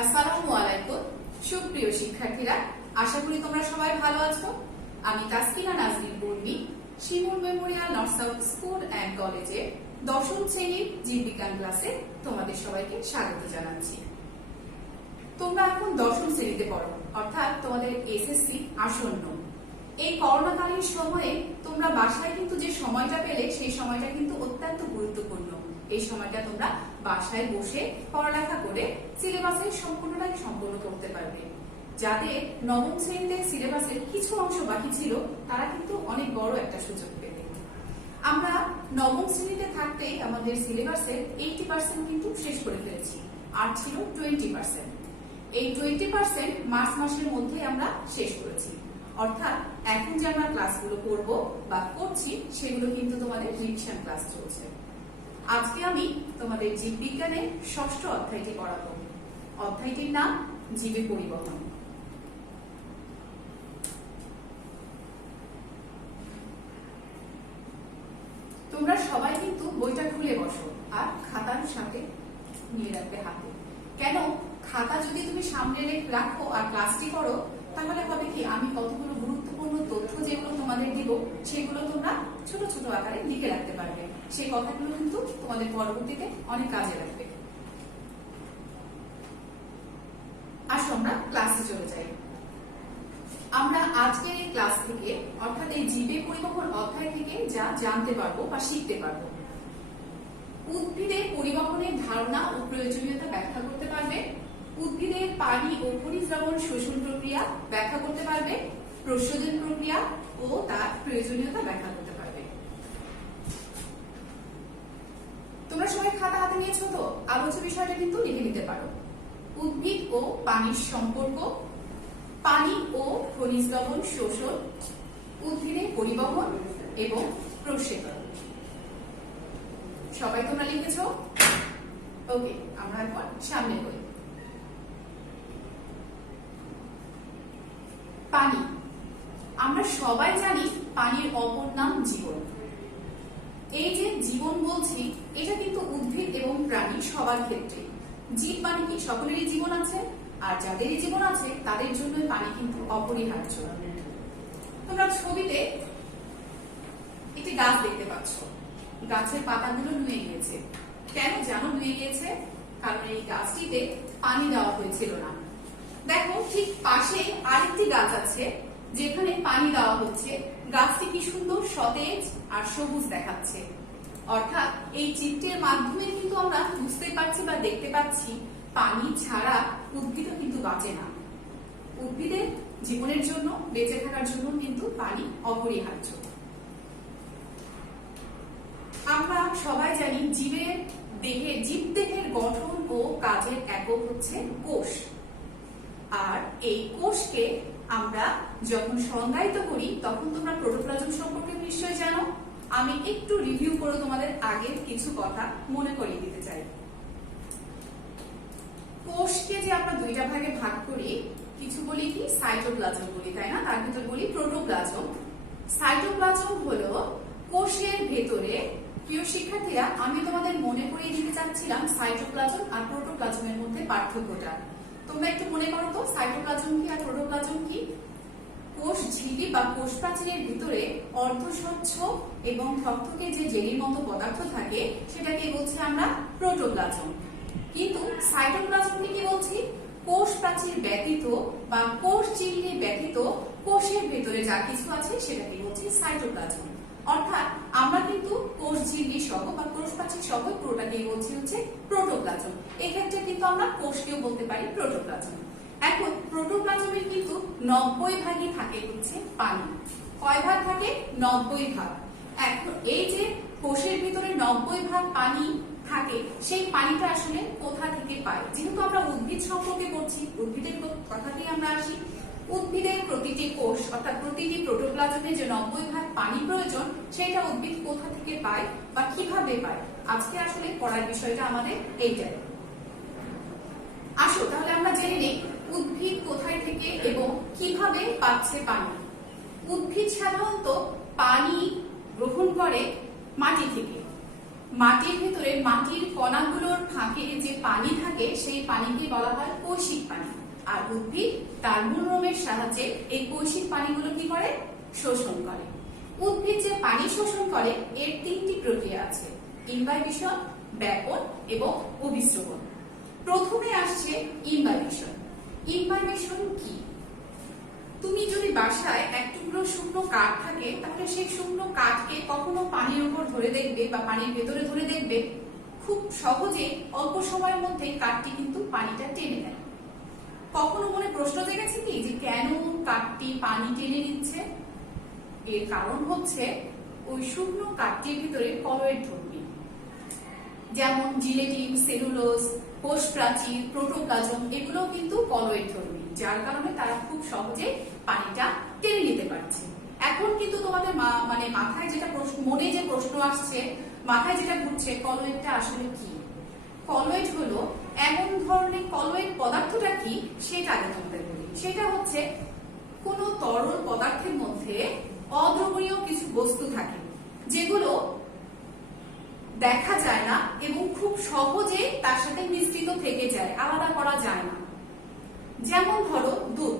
আসসালামু আলাইকুম সুপ্রিয় শিক্ষার্থীরা, আশা করি তোমরা সবাই ভালো আছো। আমি Taskina Nazneen Purni, Shimul memorial north south school and কলেজে দশম শ্রেণীর জীববিজ্ঞান ক্লাসে তোমাদের সবাইকে স্বাগত জানাচ্ছি। তোমরা এখন দশম শ্রেণীতে পড়ো, অর্থাৎ তোমাদের এসএসসি আসন্ন। এই করোনাকালীন সময়ে তোমরা বাসায় কিন্তু যে সময়টা পেলে সেই সময়টা কিন্তু অত্যন্ত গুরুত্বপূর্ণ। এই সময়টা তোমরা বাসায় বসে পড়ালেখা করে সিলেবাসের সম্পূর্ণটাই সম্পূর্ণ করতে পারবে। যাদের নবম শ্রেণীতে সিলেবাসের কিছু অংশ বাকি ছিল তারা কিন্তু অনেক বড় একটা সুযোগ পেবে। আমরা নবম শ্রেণীতে থাকতে আমাদের সিলেবাসের 80% কিন্তু শেষ করে ফেলেছি, আর ছিল 20%। এই 20% মার্চ মাসের মধ্যে আমরা শেষ করেছি, অর্থাৎ এখন যে আমরা ক্লাসগুলো করব বা করছি সেগুলো কিন্তু তোমাদের রিভিশন ক্লাস চলছে। আজকে আমি তোমাদের জীববিজ্ঞানের ষষ্ঠ অধ্যায়টি পড়াবো। অধ্যায়টির নাম জীবে পরিবহন। তোমরা সবাই কিন্তু বইটা খুলে বসো আর খাতার সাথে নিয়ে রাখবে হাতে। কেন? খাতা যদি তুমি সামনে রাখো আর ক্লাসটি করো তাহলে হবে কি, আমি কতগুলো গুরুত্বপূর্ণ তথ্য যেগুলো তোমাদের দিব সেগুলো তোমরা ছোট ছোট আকারে লিখে রাখতে পারবে। সেই কথাগুলো কিন্তু তোমাদের পরবর্তীতে অনেক কাজে লাগবে। আসো আমরা ক্লাসে চলে যাই। আমরা আজকের এই ক্লাস থেকে, অর্থাৎ এই জীবে পরিবহন অধ্যায় থেকে যা জানতে পারবো বা শিখতে পারবো, উদ্ভিদের পরিবহনের ধারণা ও প্রয়োজনীয়তা ব্যাখ্যা করতে পারবে, উদ্ভিদের পানি ও খনিজ লবণ শোষণ প্রক্রিয়া ব্যাখ্যা করতে পারবে, প্রশোধন প্রক্রিয়া ও তার প্রয়োজনীয়তা ব্যাখ্যা করতে পারবে। তোমরা সবাই খাতা হাতে নিয়েছো তো? আলোচ্য বিষয়টা কিন্তু লিখে নিতে পারো। উদ্ভিদ ও পানির সম্পর্ক, পানি ও খনিজ লবণ শোষণ, উদ্ভিদের পরিবহন এবং প্রশোধন। সবাই তোমরা লিখেছো? ওকে, আমরা এখন সামনে বলি। পানি। আমরা সবাই জানি পানির অপর নাম জীবন। এই যে জীবন বলছি, এটা কিন্তু উদ্ভিদ এবং প্রাণী সবার ক্ষেত্রে। জীব মানে কি? সকলেরই জীবন আছে, আর যাদেরই জীবন আছে তাদের জন্য পানি কিন্তু অপরিহার্য। তোমরা ছবিতে একটি গাছ দেখতে পাচ্ছ, গাছের পাতাগুলো নুয়ে গিয়েছে। কেন জানো নুয়ে গিয়েছে? কারণ এই গাছটিতে পানি দেওয়া হয়েছিল না। দেখো ঠিক পাশে আরেকটি গাছ আছে যেখানে পানি দেওয়া হচ্ছে। গাছটি কি সুন্দর সতেজ আর সবুজ দেখাচ্ছে। অর্থাৎ এই চিত্রের মাধ্যমে কিন্তু আমরা বুঝতে পারছি বা দেখতে পাচ্ছি পানি ছাড়া উদ্ভিদও কিন্তু বাঁচে না। উদ্ভিদের জীবনের জন্য, বেঁচে থাকার জন্য কিন্তু পানি অপরিহার্য। আমরা সবাই জানি জীব দেহের গঠন ও কাজের একক হচ্ছে কোষ। আর এই কোষকে আমরা যখন সংজ্ঞায়িত করি তখন তোমরা প্রোটোপ্লাজম সম্পর্কে নিশ্চয় জানো। আমি একটু রিভিউ করে তোমাদের আগের কিছু কথা মনে করিয়ে দিতে চাই। কোষকে যে আমরা দুইটা ভাগে ভাগ করি, কিছু বলি কি সাইটোপ্লাজম বলি, তাই না? তার ভিতর বলি প্রোটোপ্লাজম। সাইটোপ্লাজম হলো কোষের ভেতরে। প্রিয় শিক্ষার্থীরা, আমি তোমাদের মনে করিয়ে দিতে চাচ্ছিলাম সাইটোপ্লাজম আর প্রোটোপ্লাজমের মধ্যে পার্থক্যটা। তোমরা একটু মনে করো তো, সাইটোপ্লাজম কি আর প্রোটোপ্লাজম কি? কোষ ঝিল্লি বা কোষ প্রাচীরের ভিতরে অর্ধস্বচ্ছ এবং থকথকে যে জেলির মতো পদার্থ থাকে সেটাকে বলছি আমরা প্রোটোপ্লাজম। কিন্তু সাইটোপ্লাজমকে কি বলছি? কোষ প্রাচীর ব্যতীত বা কোষ ঝিল্লি ব্যতীত কোষের ভেতরে যা কিছু আছে সেটাকে বলছি সাইটোপ্লাজম। অর্থাৎ আমরা কিন্তু কোষ ঝিল্লি সহ বা কোষ প্রাচীর সহ পুরোটাকেই বলছি হচ্ছে প্রোটোপ্লাজম। এক্ষেত্রে কিন্তু আমরা কোষকেও বলতে পারি প্রোটোপ্লাজম। এখন প্রোটোপ্লাজমের কিন্তু 90 ভাগই থাকে হচ্ছে পানি। কয় ভাগ থাকে? 90 ভাগ। এখন এই যে কোষের ভিতরে 90 ভাগ পানি থাকে, সেই পানিটা আসলে কোথা থেকে পাই? যেহেতু আমরা উদ্ভিদ সম্পর্কে পড়ছি, উদ্ভিদের কথাতেই আমরা আসি। উদ্ভিদের প্রতিটি কোষ অর্থাৎ প্রতিটি প্রোটোপ্লাজমে যে 90 ভাগ পানি প্রয়োজন, সেটা উদ্ভিদ কোথা থেকে পায় বা কিভাবে পায়, আজকে আসলে পড়ার বিষয়টা আমাদের এইটাই। আসো তাহলে আমরা জেনে নিই উদ্ভিদ কোথায় থেকে এবং কিভাবে পাচ্ছে পানি। উদ্ভিদ সাধারণত পানি গ্রহণ করে মাটি থেকে। মাটির ভেতরে মাটির কণাগুলোর ফাঁকে যে পানি থাকে সেই পানিকে বলা হয় কৈশিক পানি। আর উদ্ভিদ তার মূলরোমের সাহায্যে এই কৈশিক পানিগুলো কি করে? শোষণ করে। উদ্ভিদ যে পানি শোষণ করে এর তিনটি প্রক্রিয়া আছে: ইমবাইবেশন, ব্যাপন এবং অভিস্রবণ। প্রথমে আসছে ইমবাইবেশন। ইমবাইবেশন কি? তুমি যদি বাসায় এক টুকরো শুকনো কাঠ থাকে, তাহলে সেই শুকনো কাঠকে কখনো পানির উপর ধরে দেখবে বা পানির ভেতরে ধরে দেখবে, খুব সহজে অল্প সময়ের মধ্যে কাঠটি কিন্তু পানিটা টেনে নেয়। কখনো মনে প্রশ্ন জেগেছে কি যে কেন কাঠটি পানি টেনে নিচ্ছে? এর কারণ হচ্ছে ওই শুকনো কাঠটির ভিতরে কলয়েড ধর্মী, যেমন জিলেটিন, সেলুলোজ, কোষ প্রাচীর, প্রোটোপ্লাজম, এগুলো কিন্তু কলয়েড ধর্মী, যার কারণে তারা খুব সহজে পানিটা টেনে নিতে পারছে। এখন কিন্তু তোমাদের মাথায় যেটা প্রশ্ন, মনে যে প্রশ্ন আসছে, মাথায় যেটা ঘুরছে, কলয়েডটা আসলে কি? কলয়েড হলো এমন ধরনের, কলয়েড পদার্থটা কি সেটা আগে তোমাদের বলি। সেটা হচ্ছে কোন তরল পদার্থের মধ্যে অদ্রবণীয় কিছু বস্তু থাকে, যেগুলো দেখা যায় না এবং খুব সহজে তার সাথে মিশ্রিত থেকে যায়, আলাদা করা যায় না। যেমন ধরো দুধ।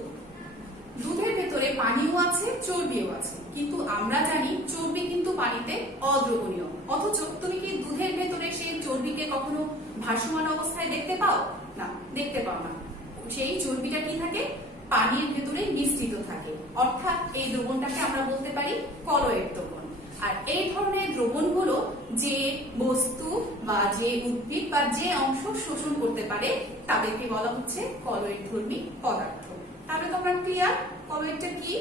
দুধের ভেতরে পানিও আছে, চর্বিও আছে, কিন্তু আমরা জানি চর্বি কিন্তু পানিতে অদ্রবণীয়। অথচ তুমি কি দুধের ভেতরে সেই চর্বিকে কখনো ভাসমান অবস্থায় দেখতে পাও? না, দেখতে পাও না। সেই চর্বিটা কি থাকে? পানির ভেতরে মিশ্রিত থাকে। অর্থাৎ এই দ্রবণটাকে আমরা বলতে পারি কলয়েড দ্রবণ। আর এই ধরনের দ্রবণগুলো যে বস্তু বা যে উদ্ভিদ বা যে অংশ শোষণ করতে পারে তাদেরকে বলা হচ্ছে কলয়েড ধর্মী পদার্থ। তাহলে তোমরা ক্লিয়ার কলয়েডটা কি?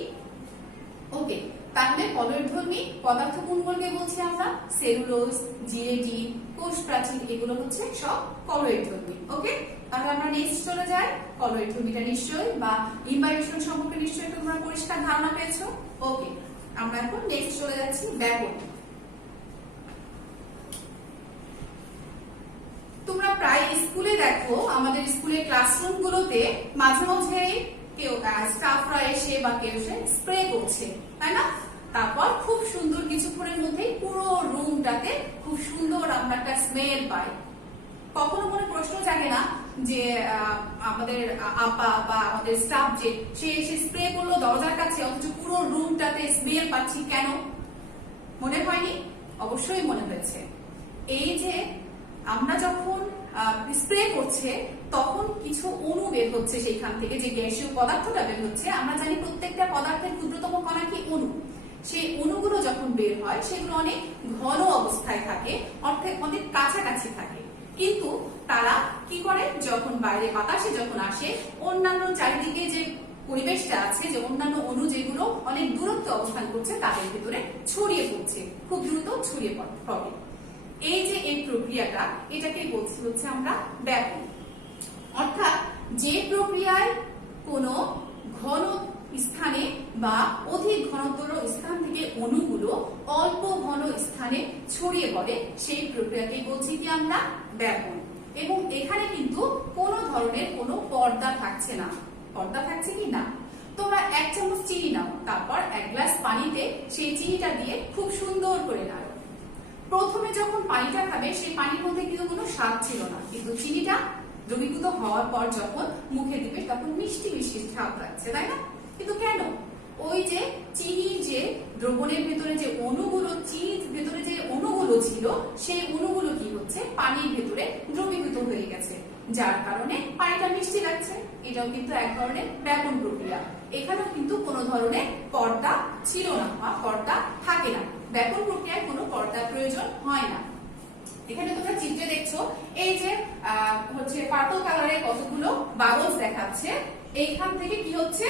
ওকে, তাহলে কলয়েড ধর্মী পদার্থ কোনগুলোকে বলছি আমরা? সেলুলোজ, জিলেটিন, কোষ প্রাচীর, এগুলো হচ্ছে সব কলয়েড ধর্মী। ওকে, তাহলে আমরা নেক্সট চলে যাই। কলয়েড ধর্মীটা নিশ্চয়ই বা ইমবাইবেশন সম্পর্কে নিশ্চয়ই তোমরা পরিষ্কার ধারণা পেয়েছো। ওকে, আমরা এখন নেক্সট চলে যাচ্ছি ব্যাপন। তোমরা প্রায় স্কুলে দেখো, আমাদের স্কুলের ক্লাসরুম গুলোতে মাঝে মাঝে কেউ স্টাফরা এসে বা কেউ এসে স্প্রে করছে, তাই না? তারপর খুব সুন্দর কিছুক্ষণের মধ্যেই পুরো রুমটাতে খুব সুন্দর আমরা একটা স্মেল পাই। কখনো মনে প্রশ্ন জাগে না যে আমাদের আপা বা আমাদের স্টাফ যে সে এসে স্প্রে করলো দরজার কাছে, অথচ পুরো রুমটাতে স্মেল পাচ্ছি কেন? মনে হয়নি? অবশ্যই মনে হয়েছে। এই যে আমরা যখন স্প্রে করছে তখন কিছু অণু বের হচ্ছে সেইখান থেকে, যে গ্যাসীয় পদার্থটা বের হচ্ছে। আমরা জানি প্রত্যেকটা পদার্থের ক্ষুদ্রতম কণা কি? অণু। সেই অণুগুলো যখন বের হয় সেগুলো অনেক ঘন অবস্থায় থাকে, অর্থাৎ অনেক কাছাকাছি থাকে। কিন্তু তারা কি করে? যখন বাইরে বাতাসে যখন আসে, অন্যান্য চারিদিকে যে পরিবেশটা আছে, যে অন্যান্য অণু যেগুলো অনেক দূরত্বে অবস্থান করছে তাদের ভিতরে ছড়িয়ে পড়ছে, খুব দ্রুত ছড়িয়ে পড়ে। এই যে এই প্রক্রিয়াটা, এটাকে বলছি হচ্ছে আমরা ব্যাপন। অর্থাৎ যে প্রক্রিয়ায় কোনো ঘন স্থানে বা অধিক ঘনতর স্থান থেকে অণুগুলো অল্প ঘন স্থানে ছড়িয়ে পড়ে, সেই প্রক্রিয়াকে বলছি কি আমরা ব্যাপন। এবং এখানে কিন্তু কোনো ধরনের কোনো পর্দা থাকছে না। পর্দা থাকছে কি না? তোমরা এক চামচ চিনি নাও, তারপর এক গ্লাস পানিতে সেই চিনিটা দিয়ে খুব সুন্দর করে নাড়ো। প্রথমে যখন পানিটা খাবে সেই পানির মধ্যে কিন্তু কোনো স্বাদ ছিল না, কিন্তু চিনিটা দ্রবীভূত হওয়ার পর যখন মুখে দিবে তখন মিষ্টি মিষ্টি স্বাদ লাগছে, তাই না? কিন্তু কেন? ওই যে চিনির যে দ্রবণের ভেতরে যে অণুগুলো, চিনির ভেতরে যে অণুগুলো ছিল, সেই অণুগুলো কি হচ্ছে? পানির ভেতরে দ্রবীভূত হয়ে গেছে, যার কারণে পানিটা মিষ্টি লাগছে। এটাও কিন্তু এক ধরনের ব্যাপন প্রক্রিয়া। এখানেও কিন্তু কোনো ধরনের পর্দা ছিল না বা পর্দা থাকে না। ব্যাপন প্রক্রিয়ায় কোনো পর্দার প্রয়োজন হয় না। এখানে তোমরা চিত্রে দেখছো এই যে হচ্ছে পার্পল কালারের কতগুলো বাবলস দেখাচ্ছে, এইখান থেকে কি হচ্ছে?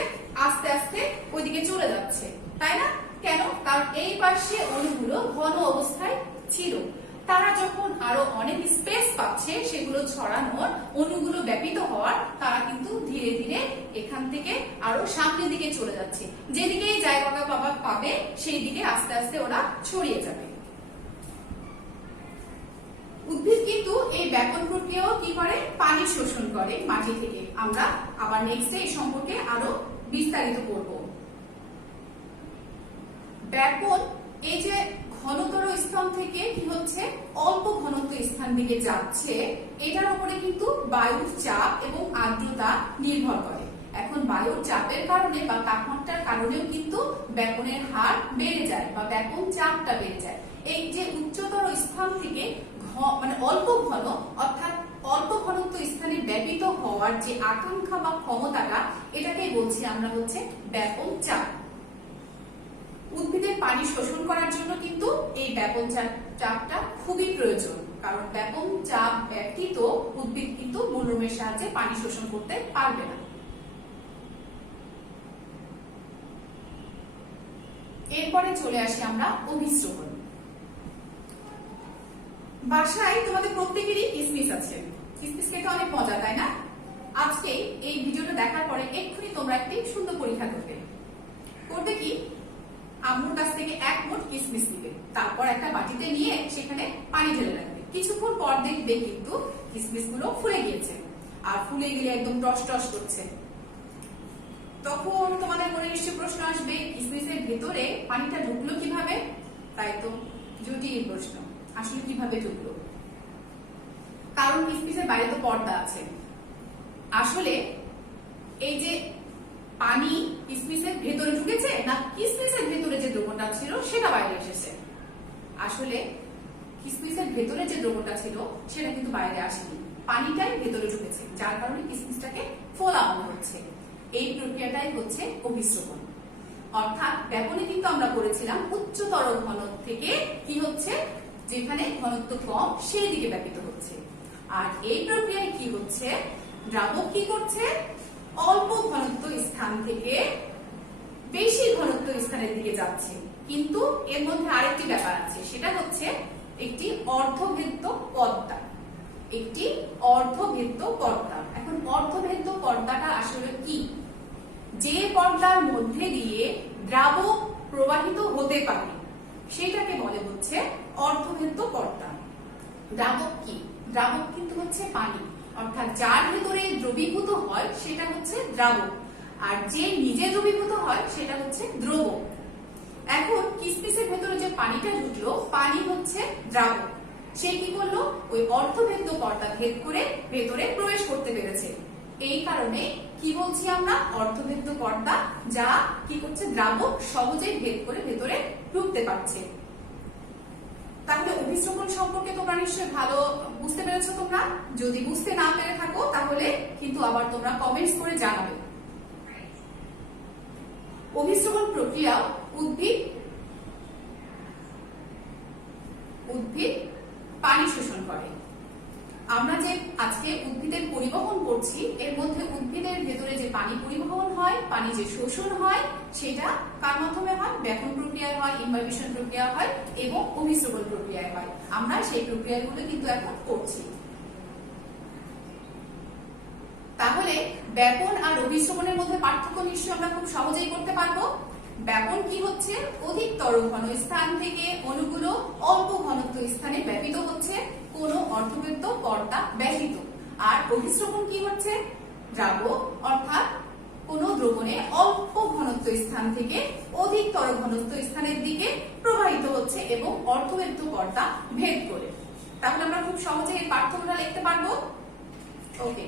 আস্তে আস্তে ওইদিকে চলে যাচ্ছে, তাই না? কেন? কারণ এই পাশে অণুগুলো ঘন অবস্থায় ছিল, তারা যখন আরো অনেক স্পেস পাচ্ছে সেগুলো ছড়ানোর, অণুগুলো ব্যাপিত হওয়ার, তারা কিন্তু ধীরে ধীরে এখান থেকে আরো সামনের দিকে চলে যাচ্ছে। যেদিকেই জায়গা পাবে সেই দিকে আস্তে আস্তে ওরা ছড়িয়ে যাবে। উদ্ভিদ কিন্তু এই ব্যাপন প্রক্রিয়াও কি করে? পানি শোষণ করে মাটি থেকে। আমরা আবার নেক্সটে এই সম্পর্কে আরো বিস্তারিত করব। ব্যাপন, এই যে ঘনতর স্থান থেকে কি হচ্ছে অল্প ঘনত্ব স্থান দিকে যাচ্ছে, এটার উপরে কিন্তু বায়ুর চাপ এবং আর্দ্রতা নির্ভর করে। এখন বায়ুর চাপের কারণে বা তাপমাত্রার কারণেও কিন্তু ব্যাপনের হার বেড়ে যায় বা ব্যাপন চাপটা বেড়ে যায়। এই যে উচ্চতর স্থান থেকে মানে অল্প ঘন অর্থাৎ অল্প ঘনত্ব স্থানে ব্যাপিত হওয়ার যে আকাঙ্ক্ষা বা ক্ষমতাটা, এটাকেই বলছি আমরা হচ্ছে ব্যাপন চাপ। উদ্ভিদের পানি শোষণ করার জন্য কিন্তু এই ব্যাপন চাপটা খুবই প্রয়োজন, কারণ ব্যাপন চাপ ব্যতীত উদ্ভিদ কিন্তু মূলরুমের সাহায্যে পানি শোষণ করতে পারবে না। এরপরে চলে আসি আমরা অভিস্রবণ। বাসায় তোমাদের প্রত্যেকেরই কিসমিস আছে, কিসমিস খেতে অনেক মজা, তাই না? আজকে এই ভিডিওটা দেখার পরে এক্ষুনি তোমরা একটি সুন্দর পরীক্ষা করবে কি, আম্মুর কাছ থেকে এক মুঠ কিসমিস নিবে, তারপর একটা বাটিতে নিয়ে সেখানে পানি ঢেলে রাখবে। কিছুক্ষণ পর দেখবে কিন্তু কিসমিস গুলো ফুলে গিয়েছে, আর ফুলে গেলে একদম টস টস করছে। তখন তোমাদের মনে নিশ্চয়ই প্রশ্ন আসবে, কিসমিসের ভেতরে পানিটা ঢুকলো কিভাবে? তাই তো, জটিল প্রশ্ন। আসলে কিভাবে ঢুকলো? কারণ কিসমিসের বাইরে তো পর্দা আছে। আসলে এই যে পানি কিসমিসের ভেতরে ঢুকেছে, না কিসমিসের ভেতরে যে দ্রবণটা ছিল সেটা বাইরে এসেছে? আসলে কিসমিসের ভেতরে যে দ্রবণটা ছিল সেটা কিন্তু বাইরে আসেনি, পানিটাই ভেতরে ঢুকেছে, যার কারণে কিসমিসটাকে ফোলানো হচ্ছে। এই প্রক্রিয়াটাই হচ্ছে অভিস্রবণ। অর্থাৎ ব্যাপনে কিন্তু আমরা করেছিলাম উচ্চতর ঘনত্ব থেকে কি হচ্ছে, যেখানে ঘনত্ব কম সেই দিকে ব্যাপিত হচ্ছে। আর এই প্রক্রিয়ায় কি হচ্ছে, দ্রাবক কি করছে, অল্প ঘনত্ব স্থান থেকে বেশি ঘনত্ব স্থানের দিকে যাচ্ছে। কিন্তু এর মধ্যে আরেকটি ব্যাপার আছে, সেটা হচ্ছে একটি অর্ধভেদ্য পর্দা। একটি অর্ধভেদ্য পর্দা। এখন অর্ধভেদ্য পর্দাটা আসলে কি? যে পর্দার মধ্যে দিয়ে দ্রাবক প্রবাহিত হতে পারে সেটাকে বলে হচ্ছে অর্ধভেদ্য পর্দা। দ্রাবক কি? দ্রাবক কিন্তু হচ্ছে পানি, অর্থাৎ যার ভেতরে দ্রবীভূত হয় সেটা হচ্ছে দ্রাবক, আর যে নিজে দ্রবীভূত হয় সেটা হচ্ছে দ্রবক। এখন কিসমিসের ভেতরে যে পানিটা ঢুকলো, পানি হচ্ছে দ্রাবক, সে কি করলো, ওই অর্ধভেদ্য পর্দা ভেদ করে ভেতরে প্রবেশ করতে পেরেছে। এই কারণে কি বলছি আমরা, অর্ধভেদ্য পর্দা, যা কি করছে, দ্রাবক সহজেই ভেদ করে ভেতরে ঢুকতে পারছে। তাহলে অভিস্রবণ সম্পর্কে তোমরা নিশ্চয়ই ভালো বুঝতে পেরেছো। তোমরা যদি বুঝতে না পেরে থাকো তাহলে কিন্তু আবার তোমরা কমেন্টস করে জানাবে। অভিস্রবণ প্রক্রিয়া উদ্ভিদ পানি শোষণ করে। আমরা যে আজকে উদ্ভিদের পরিবহন করছি, এর মধ্যে উদ্ভিদের ভেতরে যে পানি পরিবহন হয়, পানি যে শোষণ হয়, সেটা কার মাধ্যমে হয়? ব্যাপন প্রক্রিয়ায় হয়, ইনভার্বেশন প্রক্রিয়া হয় এবং অভিস্রবণ প্রক্রিয়ায় হয়। আমরা সেই প্রক্রিয়াগুলো কিন্তু এখন করছি। তাহলে ব্যাপন আর অভিস্রবণের মধ্যে পার্থক্য নিশ্চয়ই আমরা খুব সহজেই করতে পারবো। ব্যাপন কি হচ্ছে, অধিকতর ঘন স্থান থেকে অণুগুলো অল্প ঘনত্ব স্থানে ব্যাপিত হচ্ছে কোনো অর্ধবৃত্ত পর্দা ব্যতীত। আর অভিস্রবণ কি হচ্ছে, দ্রাবক অর্থাৎ কোনো দ্রবণে অল্প ঘনত্ব স্থান থেকে অধিকতর ঘনত্ব স্থানের দিকে প্রবাহিত হচ্ছে এবং অর্ধবৃত্ত পর্দা ভেদ করে। তাহলে আমরা খুব সহজে এই পার্থক্যটা লিখতে পারবো। ওকে,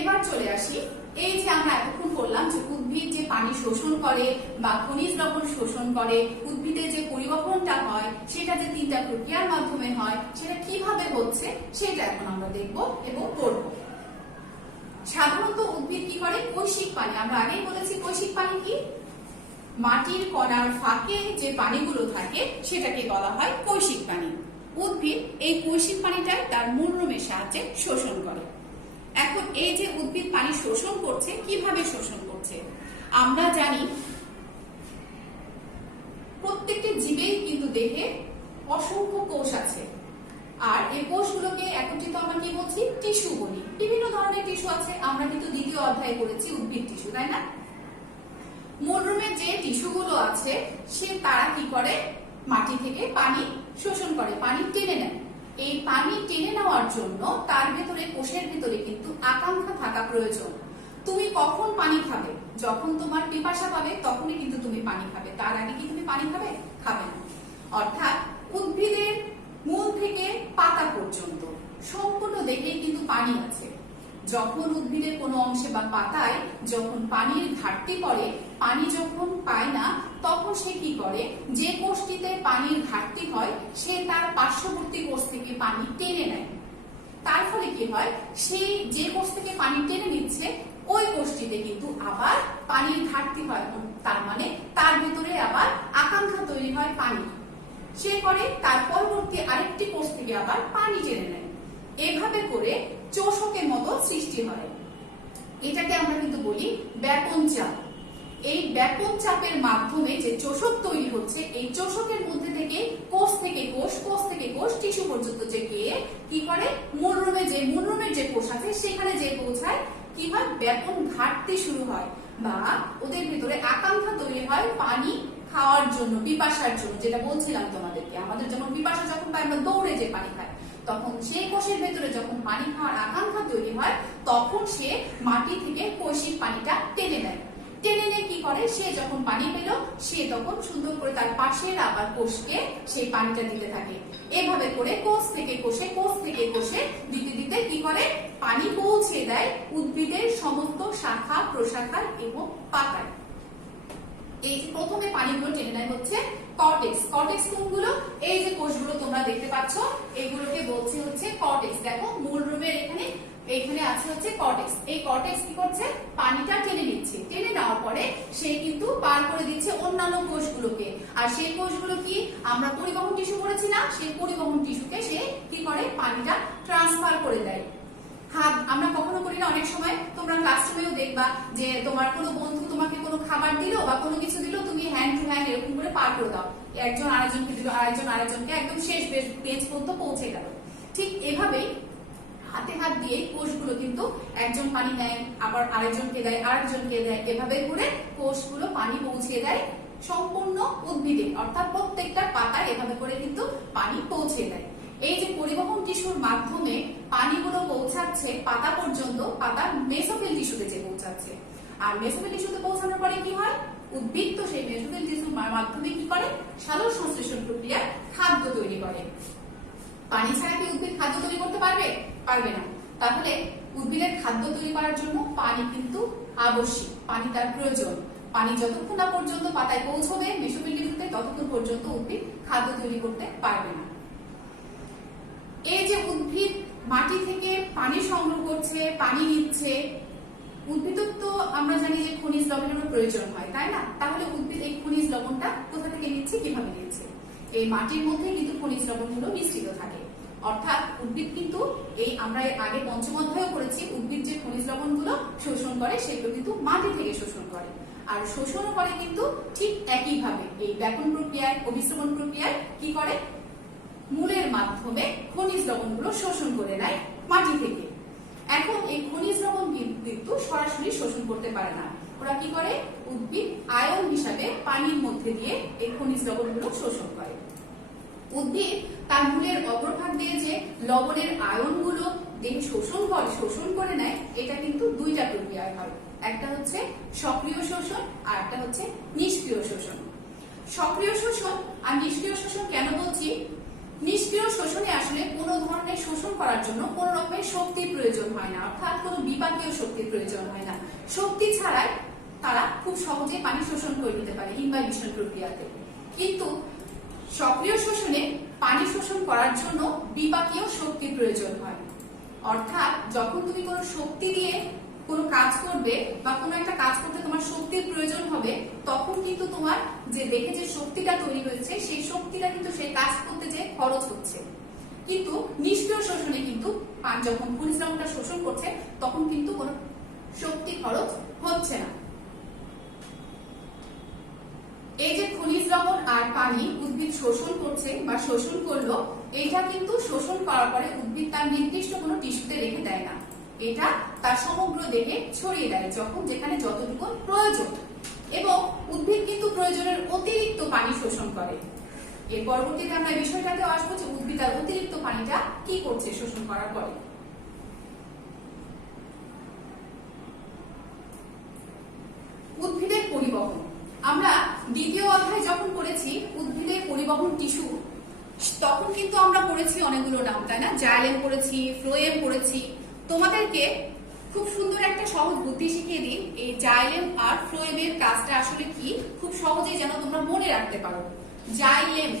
এবার চলে আসি, এই যে আমরা এতক্ষণ বললাম যে উদ্ভিদ যে পানি শোষণ করে বা খনিজ লবণ শোষণ করে, উদ্ভিদের যে পরিবহনটা হয় সেটা যে তিনটা প্রক্রিয়ার মাধ্যমে হয়, সেটা কিভাবে হচ্ছে সেটা এখন আমরা দেখব এবং পড়ব। সাধারণত উদ্ভিদ কি করে, কৈশিক পানি, আমরা আগেই বলেছি কৈশিক পানি কি, মাটির কণার ফাঁকে যে পানিগুলো থাকে সেটাকে বলা হয় কৈশিক পানি। উদ্ভিদ এই কৈশিক পানিটা তার মূলরুমের সাহায্যে শোষণ করে। এখন এই যে উদ্ভিদ পানি শোষণ করছে, কিভাবে শোষণ করছে? আমরা জানি প্রত্যেকটি জীবেই কিন্তু দেহে অসংখ্য কোষ আছে, আর এই কোষগুলোকে একত্রিত আমরা কি বলছি, টিস্যু বলি। বিভিন্ন ধরনের টিস্যু আছে, আমরা কিন্তু দ্বিতীয় অধ্যায়ে পড়েছি উদ্ভিদ টিস্যু, তাই না? মূলরুমে যে টিস্যুগুলো আছে তারা কি করে, মাটি থেকে পানি শোষণ করে, পানি টেনে নেয়। এই পানি টেনে নেওয়ার জন্য তার ভেতরে, কোষের ভেতরে কিন্তু আকাঙ্ক্ষা থাকা প্রয়োজন। তুমি কখন পানি খাবে? যখন তোমার পিপাসা পাবে তখনই কিন্তু তুমি পানি খাবে, তার আগে কি তুমি পানি খাবে? খাবে না। অর্থাৎ উদ্ভিদের মূল থেকে পাতা পর্যন্ত সম্পূর্ণ দেখেই কিন্তু পানি আছে। যখন উদ্ভিদের কোনো অংশে বা পাতায় যখন পানির ঘাটতি পড়ে, পানি যখন পায় না, তখন সে কি করে, যে কোষটিতে পানির ঘাটতি হয় সে তার পার্শ্ববর্তী কোষ থেকে পানি টেনে নেয়। তার ফলে কি হয়, সেই যে কোষ থেকে পানি টেনে নিচ্ছে ওই কোষটিতে কিন্তু আবার পানির ঘাটতি হয়, তার মানে তার ভিতরে আবার আকাঙ্ক্ষা তৈরি হয় পানি। সে করে তার পরবর্তী আরেকটি কোষ থেকে আবার পানি টেনে নেয়। এভাবে করে চোষকের মতো সৃষ্টি হয়। এটাকে আমরা কিন্তু বলি ব্যাপন চাপ। এই ব্যাপন চাপের মাধ্যমে যে চোষক তৈরি হচ্ছে, এই চোষকের মধ্যে থেকে কোষ থেকে কোষ, কোষ থেকে কোষ, টিস্যু পর্যন্ত যে গিয়ে কি করে, মূলরুমের যে কোষ আছে সেখানে যে পৌঁছায়, কি হয়, ব্যাপন ঘাটতি শুরু হয় বা ওদের ভিতরে আকাঙ্ক্ষা তৈরি হয় পানি খাওয়ার জন্য, পিপাসার জন্য। যেটা বলছিলাম তোমাদেরকে, আমাদের যখন পিপাসা যখন পাই আমরা দৌড়ে যে পানি খাই, তখন সেই কোষের ভেতরে যখন পানি খাওয়ার আকাঙ্ক্ষা তৈরি হয় তখন সে মাটি থেকে কৈশিক পানিটা টেনে নেয়। টেনে নিয়ে কি করে, সে যখন পানি পেল সে তখন সুন্দর করে তার পাশের আবার কোষকে সেই পানিটা দিতে থাকে। এভাবে করে কোষ থেকে কোষে, কোষ থেকে কোষে দিতে দিতে কি করে, পানি পৌঁছে দেয় উদ্ভিদের সমস্ত শাখা প্রশাখায় এবং পাতায়। এই যে প্রথমে পানিগুলো টেনে নেয় হচ্ছে কর্টেক্স। কর্টেক্স কোনগুলো, এই যে কোষগুলো তোমরা দেখতে পাচ্ছ এগুলোকে বলছে হচ্ছে কর্টেক্স। দেখো মূলরুমের এখানে আছে হচ্ছে কর্টেক্স। এই কর্টেক্স কি করছে, পানিটা টেনে নিচ্ছে। টেনে নেওয়ার পরে সে কিন্তু পার করে দিচ্ছে অন্যান্য কোষগুলোকে। আর সেই কোষগুলো কি, আমরা পরিবহন টিস্যু করেছি না, সেই পরিবহন টিস্যুকে সে কি করে, পানিটা ট্রান্সফার করে দেয়। হাত আমরা কখনো করি না, অনেক সময় তোমরা ক্লাসরুমেও দেখবা যে তোমার কোনো বন্ধু তোমাকে কোনো খাবার দিল বা কোনো কিছু দিল, তুমি হ্যান্ড টু হ্যান্ড এরকম করে পার করে দাও, একজন আরেকজনকে দিল, আরেকজন আরেকজনকে, একদম শেষ বেঞ্চ পর্যন্ত পৌঁছে গেল। ঠিক এভাবেই হাতে হাত দিয়ে কোষগুলো কিন্তু একজন পানি নেয়, আবার আরেকজনকে দেয়, আরেকজনকে দেয়, এভাবে করে কোষগুলো পানি পৌঁছে দেয় সম্পূর্ণ উদ্ভিদে, অর্থাৎ প্রত্যেকটা পাতায় এভাবে করে কিন্তু পানি পৌঁছে দেয়। এই যে পরিবহন টিস্যুর মাধ্যমে পানিগুলো পৌঁছাচ্ছে পাতা পর্যন্ত, পাতার মেসোফিল টিস্যুতে যে পৌঁছাচ্ছে। আর মেসোফিল টিস্যুতে পৌঁছানোর পরে কি হয়, উদ্ভিদ তো সেই মেসোফিল টিস্যুর মাধ্যমে কি করে, সালোক সংশ্লেষণ প্রক্রিয়ায় খাদ্য তৈরি করে। পানি ছাড়া কি উদ্ভিদ খাদ্য তৈরি করতে পারবে? পারবে না। তাহলে উদ্ভিদের খাদ্য তৈরি করার জন্য পানি কিন্তু আবশ্যিক, পানি তার প্রয়োজন। পানি যতক্ষণ না পর্যন্ত পাতায় পৌঁছবে মেসোফিল টিস্যুতে, ততক্ষণ পর্যন্ত উদ্ভিদ খাদ্য তৈরি করতে পারবে না। এই যে উদ্ভিদ মাটি থেকে পানি সংগ্রহ করছে, পানি নিচ্ছে, উদ্ভিদের তো আমরা জানি যে খনিজ লবণের প্রয়োজন হয়, তাই না? তাহলে উদ্ভিদ এই খনিজ লবণটা কোথা থেকে নিচ্ছে, কিভাবে নিচ্ছে? এই মাটির মধ্যে কিন্তু খনিজ লবণগুলো মিশ্রিত থাকে। অর্থাৎ উদ্ভিদ কিন্তু এই আমরা এর আগে পঞ্চম অধ্যায়ে করেছি, উদ্ভিদ যে খনিজ লবণগুলো শোষণ করে সেগুলো কিন্তু মাটি থেকে শোষণ করে। আর শোষণও করে কিন্তু ঠিক একই ভাবে এই ব্যাপন প্রক্রিয়ায়, অভিস্রবণ প্রক্রিয়ায় কি করে, মূলের মাধ্যমে খনিজ লবণগুলো শোষণ করে নেয় মাটি থেকে। এখন এই খনিজ লবণ কিন্তু সরাসরি শোষণ করতে পারে না, ওরা কি করে, উদ্ভিদ আয়ন হিসাবে পানির মধ্যে দিয়ে এই খনিজ লবণগুলো শোষণ করে। উদ্ভিদ তার মূলের অগ্রভাগ দিয়ে যে লবণের আয়নগুলো দেহে শোষণ করে নেয়, এটা কিন্তু দুইটা প্রক্রিয়ায় হয়। একটা হচ্ছে সক্রিয় শোষণ আর একটা হচ্ছে নিষ্ক্রিয় শোষণ। সক্রিয় শোষণ আর নিষ্ক্রিয় শোষণ কেন বলছি, নিষ্ক্রিয় শোষণে আসলে কোনো ধরনের শোষণ করার জন্য কোনো রকমের শক্তির প্রয়োজন হয় না, অর্থাৎ কোনো বিপাকীয় শক্তির প্রয়োজন হয় না। শক্তি ছাড়াই তারা খুব সহজে পানি শোষণ করে নিতে পারে ইনভাইবিশন প্রক্রিয়াতে। কিন্তু সক্রিয় শোষণে পানি শোষণ করার জন্য বিপাকীয় শক্তির প্রয়োজন হয়। অর্থাৎ যখন তুমি কোনো শক্তি দিয়ে কোনো কাজ করবে বা কোনো একটা কাজ করতে তোমার শক্তির প্রয়োজন হবে, তখন কিন্তু তোমার যে দেখে যে শক্তিটা তৈরি হয়েছে সেই শক্তিটা কিন্তু সেই কাজ করতে যে খরচ হচ্ছে। কিন্তু নিষ্ক্রিয় শোষণে কিন্তু যখন খনিজ লবণটা শোষণ করছে তখন কিন্তু কোনো শক্তি খরচ হচ্ছে না। এই যে খনিজ লবণ আর পানি উদ্ভিদ শোষণ করছে বা শোষণ করলো, এটা কিন্তু শোষণ করার পরে উদ্ভিদ তার নির্দিষ্ট কোনো টিস্যুতে রেখে দেয় না, এটা তার সমগ্র দেহে ছড়িয়ে দেয় যখন যেখানে যতটুকু প্রয়োজন। এবং উদ্ভিদ কিন্তু প্রয়োজনের অতিরিক্ত পানি শোষণ করে। এর পরবর্তীতে আমরা এই বিষয়টাতে আসবো যে উদ্ভিদ তার অতিরিক্ত পানিটা কি করছে শোষণ করার পরে। উদ্ভিদের পরিবহন আমরা দ্বিতীয় অধ্যায় যখন পড়েছি, উদ্ভিদের পরিবহন টিস্যু, তখন কিন্তু আমরা পড়েছি অনেকগুলো নাম, তাই না? জাইলেম পড়েছি, ফ্লোয়েম পড়েছি। তোমাদেরকে খুব সুন্দর একটা সহজ বুদ্ধি শিখিয়ে দিই। এই জাইলেম আর ফ্লোয়েমের কাজটা আসলে কি, খুব সহজেই যেন তোমরা মনে রাখতে পারো। জাইলেম,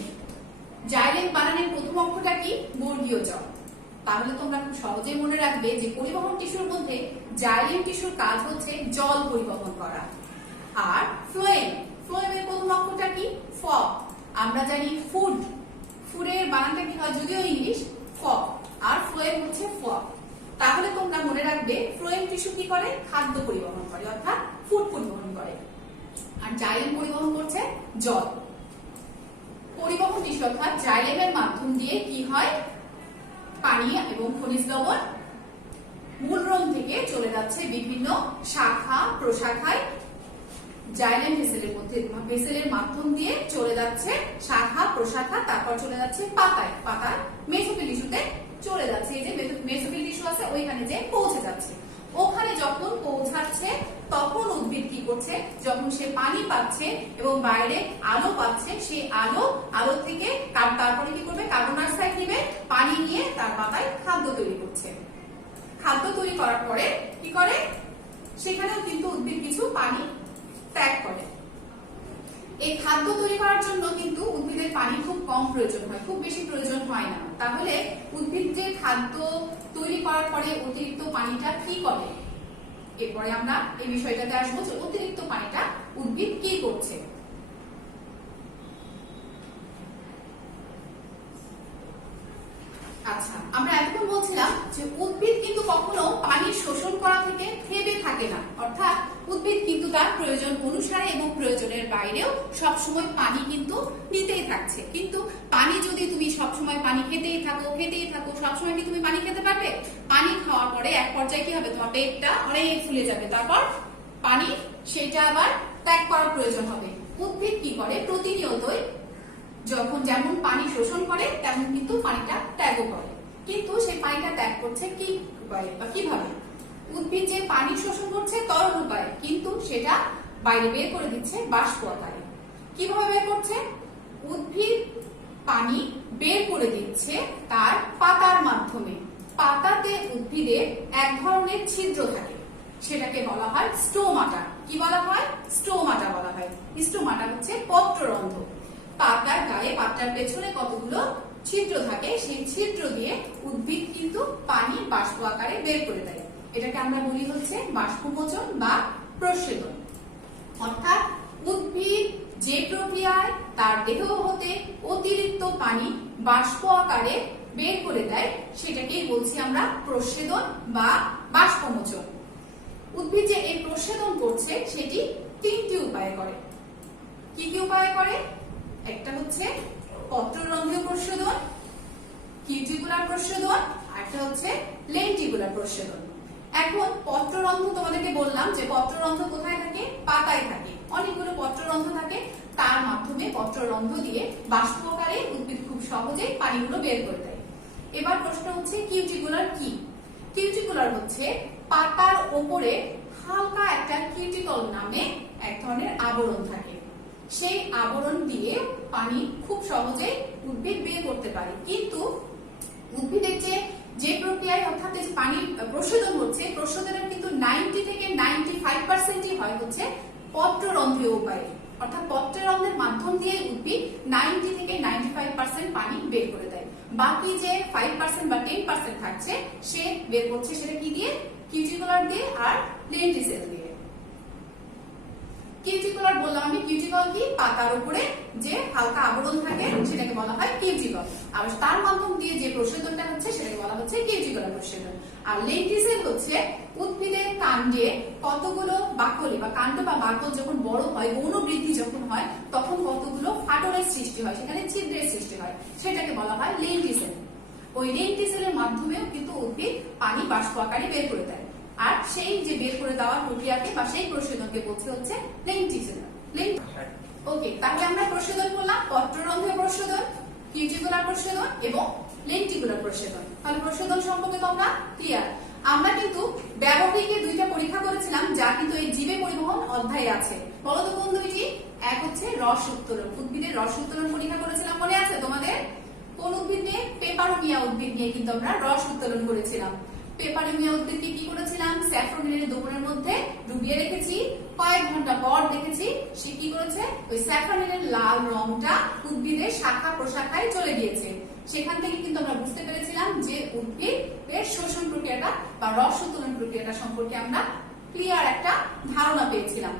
জাইলেম বানানের প্রথম অক্ষরটা কি? বর্গীয় জ। তাহলে তোমরা খুব সহজেই মনে রাখবে যে পরিবহন টিস্যুর মধ্যে জাইলেম টিস্যুর কাজ হচ্ছে জল পরিবহন করা। আর ফ্লোয়েম, ফ্লোয়েমের প্রথম অক্ষরটা কি? ফ। আমরা জানি ফুড, ফুডের বানানটা কি হয় যদিও ইংলিশ, ফ, আর ফ্লোয়েম হচ্ছে ফ। তাহলে তোমরা মনে রাখবে ফ্লোয়েম টিস্যু কি করে? খাদ্য পরিবহন করে, অর্থাৎ ফুড পরিবহন করে। আর জাইলেম পরিবহন করছে জল। পরিবহন টিস্যু অর্থাৎ জাইলেমের মাধ্যম দিয়ে কি হয়? পানি এবং খনিজ লবণ মূলরোম থেকে চলে যাচ্ছে বিভিন্ন শাখা প্রশাখায়। জাইলেম ভেসেলের মধ্যে, ভেসেলের মাধ্যম দিয়ে চলে যাচ্ছে শাখা প্রশাখা, তারপর চলে যাচ্ছে পাতায়, পাতার মেসোফিল টিস্যুতে চলে যাচ্ছে। এই যে মেসোফিল টিস্যু আছে ওইখানে যে পৌঁছে যাচ্ছে। ওখানে যখন পৌঁছাচ্ছে তখন উদ্ভিদ কি করছে? যখন সে পানি পাচ্ছে এবং বাইরে আলো পাচ্ছে, সেই আলো থেকে তারপরে কি করবে? কার্বন ডাই অক্সাইড নিবে, পানি নিয়ে তার পাতায় খাদ্য তৈরি করছে। খাদ্য তৈরি করার পরে কি করে? সেখানেও কিন্তু উদ্ভিদ কিছু পানি ত্যাগ করে। এই খাদ্য তৈরি করার জন্য কিন্তু উদ্ভিদের পানি খুব কম প্রয়োজন হয়, খুব বেশি প্রয়োজন হয় না। তাহলে উদ্ভিদ যে খাদ্য তৈরি করার পরে অতিরিক্ত পানিটা কি করে? এরপরে আমরা এই বিষয়টাতে আসবো যে অতিরিক্ত পানিটা উদ্ভিদ কি করছে। আচ্ছা, আমরা এতক্ষণ বলছিলাম যে উদ্ভিদ কিন্তু কখনো পানি শোষণ করা থেকে থেমে থাকে না, অর্থাৎ উদ্ভিদ কিন্তু তার প্রয়োজন অনুসারে এবং প্রয়োজনের বাইরেও সবসময় পানি কিন্তু নিতেই থাকছে। কিন্তু পানি যদি তুমি সবসময় পানি খেতেই থাকো সবসময় কি তুমি পানি খেতে পারবে? পানি খাওয়ার পরে এক পর্যায়ে কি হবে? তোমার পেটটা অনেক ফুলে যাবে, তারপর পানি সেটা আবার ত্যাগ করার প্রয়োজন হবে। উদ্ভিদ কি করে? প্রতিনিয়তই যখন যেমন পানি শোষণ করে তেমন কিন্তু পানিটা ত্যাগও করে। কিন্তু সেই পানিটা ত্যাগ করছে কি উপায়ে বা কিভাবে? উদ্ভিদ যে পানি শোষণ করছে তরল উপায়ে, কিন্তু সেটা বাইরে বের করে দিচ্ছে বাষ্প আকারে। কিভাবে বের করছে? উদ্ভিদ পানি বের করে দিচ্ছে তার পাতার মাধ্যমে। পাতাতে উদ্ভিদের এক ধরনের ছিদ্র থাকে, সেটাকে বলা হয় স্টোমাটা। কি বলা হয়? স্টোমাটা বলা হয়। স্টোমাটা হচ্ছে পত্ররন্ধ্র। পাতার গায়ে, পাতার পেছনে কতগুলো ছিদ্র থাকে, সেই ছিদ্র দিয়ে উদ্ভিদ কিন্তু পানি বাষ্প আকারে বের করে দেয়। এটাকে আমরা বলি হচ্ছে বাষ্পমোচন বা প্রস্বেদন। অর্থাৎ উদ্ভিদ যে প্রক্রিয়ায় তার দেহ হতে অতিরিক্ত পানি বাষ্প আকারে বের করে দেয় সেটাকেই বলছি আমরা প্রস্বেদন বা বাষ্পমোচন। উদ্ভিদ যে এই প্রস্বেদন করছে সেটি তিনটি উপায়ে করে। কি কি উপায়ে করে? একটা হচ্ছে পত্ররন্ধ্রীয় প্রস্বেদন, কিউটিকুলার প্রস্বেদন, আর একটা হচ্ছে লেন্টিকুলার প্রস্বেদন। এখন পত্ররন্ধ্র তোমাদেরকে বললাম যে পত্ররন্ধ্র কোথায় থাকে? পাতায় থাকে। অনেকগুলো পত্ররন্ধ্র থাকে, তার মাধ্যমে পত্ররন্ধ্র দিয়ে বাষ্প আকারে উদ্ভিদ খুব সহজে পানিগুলো বের করে দেয়। এবার প্রশ্ন হচ্ছে কিউটিকুলার কি? কিউটিকুলার হচ্ছে পাতার উপরে হালকা একটা কিউটিকল নামে এক ধরনের আবরণ থাকে, সেই আবরণ দিয়ে পানি খুব সহজে উদ্ভিদ বের করতে পারে। কিন্তু উদ্ভিদের যে প্রক্রিয়ায় অর্থাৎ পানি প্রস্বেদন হচ্ছে, প্রস্বেদনের কিন্তু 90 থেকে 95% হয় হচ্ছে পত্ররন্ধ্রীয় উপায়ে। অর্থাৎ পত্ররন্ধ্রের মাধ্যম দিয়ে উদ্ভিদ 90 থেকে 95% পানি বের করে দেয়। বাকি যে 5% বা 10% থাকছে সে বের করছে সেটা কি দিয়ে? কিউটিকুলার দিয়ে আর লেন্টিসেল দিয়ে। কিউটিকুলার বললাম আমি, কিউটিকল কি? পাতার উপরে যে হালকা আবরণ থাকে সেটাকে বলা হয় কিউটিকল, আর তার মাধ্যম দিয়ে যে প্রস্বেদনটা হচ্ছে সেটাকে বলা হচ্ছে কিউটিকুলার প্রস্বেদন। আর লেন্টিসেল হচ্ছে উদ্ভিদের কাণ্ডে কতগুলো বাকলে বা কাণ্ড বা বাকল যখন বড় হয়, গৌণ বৃদ্ধি যখন হয়, তখন কতগুলো ফাটলের সৃষ্টি হয়, সেখানে ছিদ্রের সৃষ্টি হয়, সেটাকে বলা হয় লেন্টিসেল। ওই লেন্টিসেলের মাধ্যমেও কিন্তু উদ্ভিদ পানি বাষ্প আকারে বের করে দেয়। আর সেই যে বের করে দেওয়ার প্রক্রিয়াকে বা সেই প্রস্বেদনকে বলছে হচ্ছে লেন্টিসেল। ওকে, তাহলে আমরা প্রস্বেদন করলাম পত্ররন্ধ্রীয় প্রস্বেদন, কিউটিকুলার প্রস্বেদন এবং লেন্টিকুলার প্রস্বেদন। তাহলে প্রস্বেদন সম্পর্কে তোমরা ক্লিয়ার। আমরা কিন্তু ব্যবহারিকে দুইটা পরীক্ষা করেছিলাম যা কিন্তু এই জীবে পরিবহন অধ্যায়ে আছে। বলো তো কোন দুইটি? এক হচ্ছে রস উত্তোলন। উদ্ভিদের রস উত্তোলন পরীক্ষা করেছিলাম, মনে আছে তোমাদের? কোন উদ্ভিদ নিয়ে? পেপারোমিয়া উদ্ভিদ নিয়ে কিন্তু আমরা রস উত্তোলন করেছিলাম। পেপারোমিয়া উদ্ভিদকে কি করেছিলাম? স্যাফ্রোনিলের দ্রবণের মধ্যে ডুবিয়ে রেখেছি। কয়েক ঘন্টা পর দেখেছি সে কি করেছে, ওই স্যাফ্রোনিলের লাল রংটা উদ্ভিদের শাখা প্রশাখায় চলে গিয়েছে। সেখান থেকে কিন্তু আমরা বুঝতে পেরেছিলাম যে উদ্ভিদের শোষণ প্রক্রিয়াটা বা রস উত্তোলন প্রক্রিয়াটা সম্পর্কে আমরা ক্লিয়ার একটা ধারণা পেয়েছিলাম।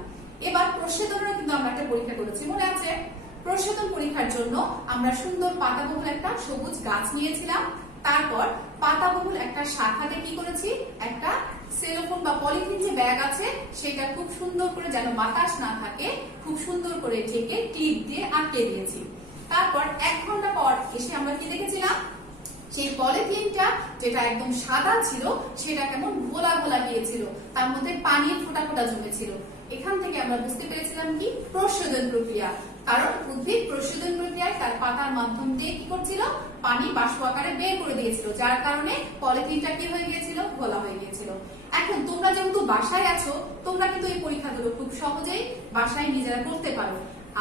এবার প্রচ্ছেদনেরও কিন্তু আমরা একটা পরীক্ষা করেছি, মনে আছে? প্রচ্ছেদন পরীক্ষার জন্য আমরা সুন্দর পাতাবহুল একটা সবুজ গাছ নিয়েছিলাম। তারপর পাতাবহুল একটা শাখাতে কি করেছি, একটা সেলোফোন বা পলিথিন যে ব্যাগ আছে সেটা খুব সুন্দর করে, যেন বাতাস না থাকে, খুব সুন্দর করে ঢেকে ক্লিপ দিয়ে আটকে দিয়েছি। তারপর 1 ঘন্টা পর এসে আমরা কি দেখেছিলাম, সেই পলিথিনটা যেটা একদম সাদা ছিল সেটা কেমন ঘোলা ঘোলা গিয়েছিল, তার মধ্যে পানির ফোঁটা ফোঁটা জমেছিল। এখান থেকে আমরা বুঝতে পেরেছিলাম কি, প্রচ্ছেদন প্রক্রিয়া। কারণ উদ্ভিদ প্রচ্ছেদন প্রক্রিয়ায় তার পাতার মাধ্যম দিয়ে কি করছিল, পানি বাষ্প আকারে বের করে দিয়েছিল, যার কারণে পলিথিনটা কি হয়ে গিয়েছিল, ঘোলা হয়ে গিয়েছিল। এখন তোমরা যেহেতু বাসায় আছো, তোমরা কিন্তু এই পরীক্ষাগুলো খুব সহজেই বাসায় নিজেরা করতে পারো।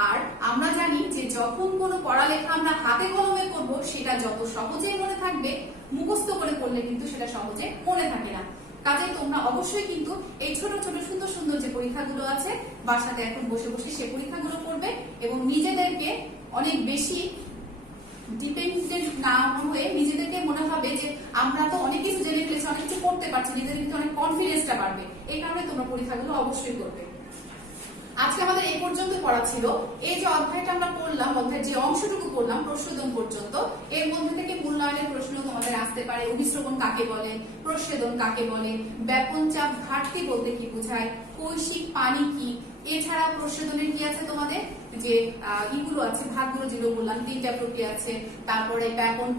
আর আমরা জানি যে যখন কোনো পড়ালেখা আমরা হাতে কলমে করব, সেটা যত সহজেই মনে থাকবে, মুখস্থ করে পড়লে কিন্তু সেটা সহজে মনে থাকে না। কাজে তোমরা অবশ্যই কিন্তু এই ছোট ছোট সুন্দর সুন্দর যে পরীক্ষাগুলো আছে, বাসাতে এখন বসে বসে সে পরীক্ষাগুলো করবে এবং নিজেদেরকে অনেক বেশি ডিপেন্ডেন্ট না হয়ে নিজেদেরকে মনে হবে যে আমরা তো অনেক কিছু জেনে ফেলেছি, অনেক কিছু করতে পারছি, নিজেদের কিন্তু অনেক কনফিডেন্সটা বাড়বে। এই কারণে তোমরা পরীক্ষাগুলো অবশ্যই করবে। আজকে আমাদের এই পর্যন্ত পড়া ছিল। এই যে অধ্যায়টা আমরা পড়লাম, অধ্যায়ের যে অংশটুকু পড়লাম প্রচ্ছেদন পর্যন্ত, এর মধ্যে থেকে মূল্যায়নের প্রশ্ন তোমাদের আসতে পারে। অভিস্রবণ কাকে বলে, প্রচ্ছেদন কাকে বলে, ব্যাপন চাপ ঘাটতি বলতে কি বোঝায়, কৈশিক পানি কি, এছাড়া প্রচ্ছেদনের কি আছে তোমাদের যে ইগুলো আছে, ভাগগুলো যেগুলো বললাম, 3টা প্রক্রিয়া আছে। তারপরে ব্যাপন,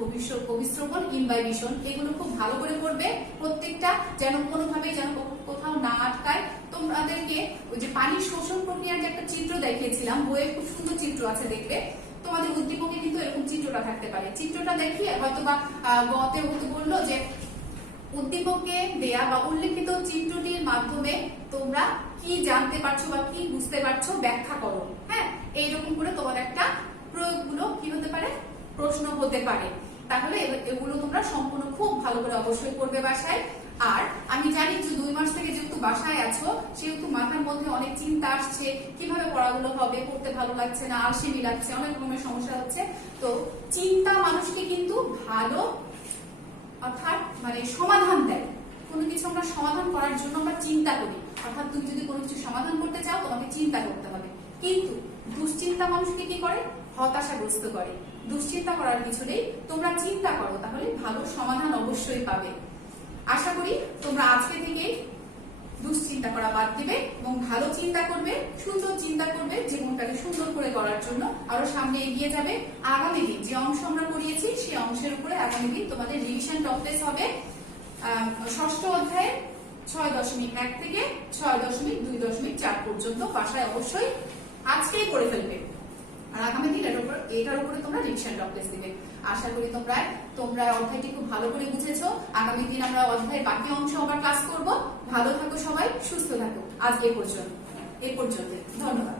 অভিস্রবণ, ইনভাইবিশন, এগুলো খুব ভালো করে পড়বে প্রত্যেকটা, যেন কোনোভাবেই যেন কোথাও না আটকায়। তোমাদেরকে ওই যে পানি শোষণ প্রক্রিয়ার যে একটা চিত্র দেখিয়েছিলাম, বইয়ে খুব সুন্দর চিত্র আছে, দেখবে। তোমাদের উদ্দীপকে কিন্তু এরকম চিত্রটা থাকতে পারে। চিত্রটা দেখিয়ে হয়তো বা গতে হয়তো বললো যে উদ্দীপকে দেয়া বা উল্লেখিত চিত্রটির মাধ্যমে তোমরা কি জানতে পারছো বা কি বুঝতে পারছো ব্যাখ্যা করো। হ্যাঁ, এইরকম করে তোমার একটা প্রয়োগগুলো কি হতে পারে, প্রশ্ন হতে পারে। তাহলে এগুলো তোমরা সম্পূর্ণ খুব ভালো করে অবশ্যই করবে বাসায়। আর আমি জানি যে 2 মাস থেকে যেহেতু বাসায় আছো, সেহেতু মাথার মধ্যে অনেক চিন্তা আসছে, কিভাবে পড়াগুলো হবে, পড়তে ভালো লাগছে না, আলসেমি লাগছে, অনেক রকমের সমস্যা হচ্ছে। তো চিন্তা মানুষকে কিন্তু ভালো, অর্থাৎ মানে সমাধান দেয়। কোনো কিছু আমরা সমাধান করার জন্য আমরা চিন্তা করি, অর্থাৎ তুমি যদি কোনো কিছু সমাধান করতে চাও তোমাকে চিন্তা করতে হবে। কিন্তু দুশ্চিন্তা মানুষকে কি করে, হতাশাগ্রস্ত করে। দুশ্চিন্তা করার কিছু নেই, তোমরা চিন্তা করো, তাহলে ভালো সমাধান অবশ্যই পাবে। আশা করি তোমরা আজকে থেকে দুশ্চিন্তা করা বাদ দিবে এবং ভালো চিন্তা করবে, সুন্দর চিন্তা করবে, জীবনটাকে সুন্দর করে করার জন্য আরো সামনে এগিয়ে যাবে। আগামী দিন যে অংশ আমরা পড়িয়েছি সেই অংশের উপরে আগামী দিন তোমাদের রিভিশন টপ টেস্ট হবে। 6ষ্ঠ অধ্যায়ে 6.1 থেকে 6.2.4 পর্যন্ত বাসায় অবশ্যই আজকেই করে ফেলবে। আর আগামী দিন এটার উপরে তোমরা রিভিশন টপ টেস্ট দিবে। আশা করি তোমরা অধ্যায়টি খুব ভালো করে বুঝেছো। আগামী দিন আমরা অধ্যায়ের বাকি অংশ আবার ক্লাস করব। ভালো থাকো সবাই, সুস্থ থাকো। আজ এই পর্যন্ত। ধন্যবাদ।